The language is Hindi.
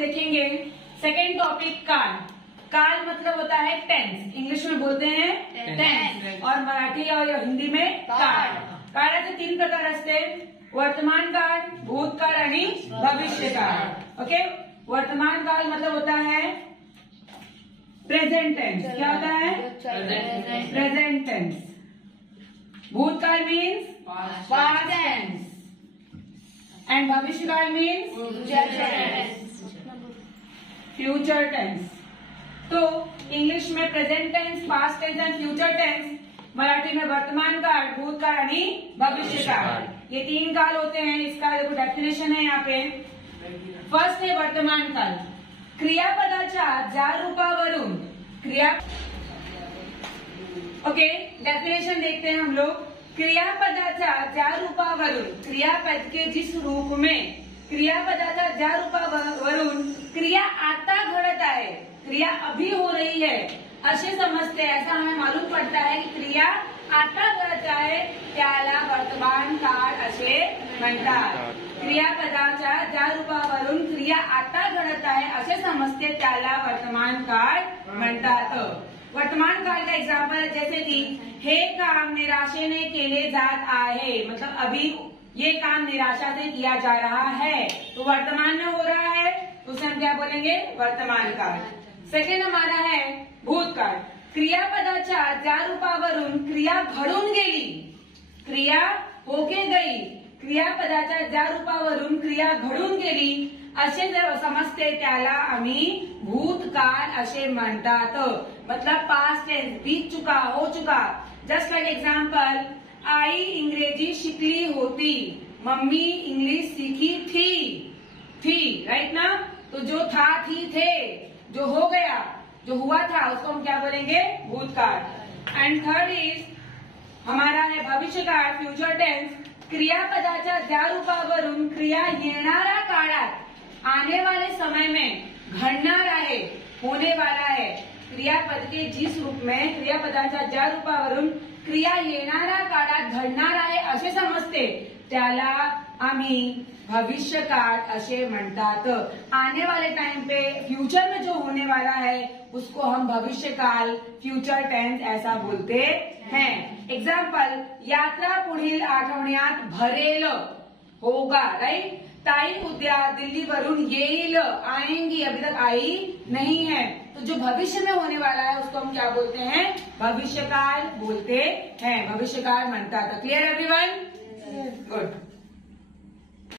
देखेंगे सेकेंड टॉपिक काल। काल मतलब होता है टेंस, इंग्लिश में बोलते हैं टेंस और मराठी और हिंदी में काळ। काळाचे 3 प्रकार असते, वर्तमान काळ, भूतकाळ आणि भविष्य काळ। ओके, वर्तमान काल मतलब होता है प्रेजेंट टेंस। क्या होता है? Present tense. भूतकाल मीन्स पास्ट टेंस एंड भविष्य काल मीन्स फ्यूचर टेंस। तो इंग्लिश में present tense, past tense and future tense, Marathi में वर्तमान काल, भूतकाळ आणि भविष्य काल, ये 3 काल होते हैं। इसका देखो डेफिनेशन है यहाँ पे। फर्स्ट है वर्तमान काल, क्रियापदाच्या ज्या रूपावरून ओके, डेफिनेशन देखते हैं हम लोग। क्रियापदाच्या ज्या रूपावरून, क्रियापद के जिस रूप में, क्रियापदाच्या ज्या रूपावरून क्रिया आता घडत आहे, क्रिया अभी हो रही है असे समजते, ऐसा हमें मालूम पड़ता है कि क्रिया आता घडत आहे त्याला वर्तमान काळ असे म्हणतात। क्रियापदाच्या ज्या रूपावरून क्रिया आता घडत आहे असे समजते त्याला वर्तमान काळ म्हणतात। वर्तमान काल का एग्जाम्पल है, जैसे कि हे काम निराशेने केले जात आहे, मतलब अभी ये काम निराशा से किया जा रहा है, तो वर्तमान में हो रहा है, तो उसे हम क्या बोलेंगे? वर्तमान काल। सेकेंड हमारा है भूतकाळ, क्रियापदाच्या ज्या रूपावरून क्रिया घडून गेली, क्रिया होके गई, क्रियापदाच्या ज्या रूपावरून क्रिया घडून गेली असे जर समजते त्याला आम्ही भूतकाळ असे म्हणतात। मतलब पास्ट टेंस, बीत चुका, हो चुका। जस्ट लाइक एग्जाम्पल, आई अंग्रेजी शिकली होती, मम्मी इंग्लिश सीखी थी, राइट ना? तो जो था, थी, थे, जो हो गया, जो हुआ था, उसको हम क्या बोलेंगे? भूतकाळ। एंड थर्ड इज हमारा है भविष्य काळ, फ्यूचर टेंस, क्रियापदाच्या ज्या रूपावरून क्रिया येणाऱ्या काळात, आने वाले समय में घडणार आहे, होने वाला है। क्रियापद के जिस रूप में, क्रियापदाच्या ज्या रूपावरून क्रिया येणाऱ्या काळात घडणार आहे असे समजते त्याला आम्ही भविष्य काळ असे म्हणतात। आने वाले टाइम पे, फ्यूचर में जो होने वाला है उसको हम भविष्य काल, फ्यूचर टेंस ऐसा बोलते हैं। एग्जाम्पल, यात्रा पुढील आठवड्यात भरेल, होगा, राइट? ताई उद्या दिल्लीवरून येईल, आएंगी, अभी तक आई नहीं है, तो जो भविष्य में होने वाला है उसको हम क्या बोलते हैं? भविष्यकाल बोलते हैं, भविष्यकाल म्हणतात। Clear everyone? गुड।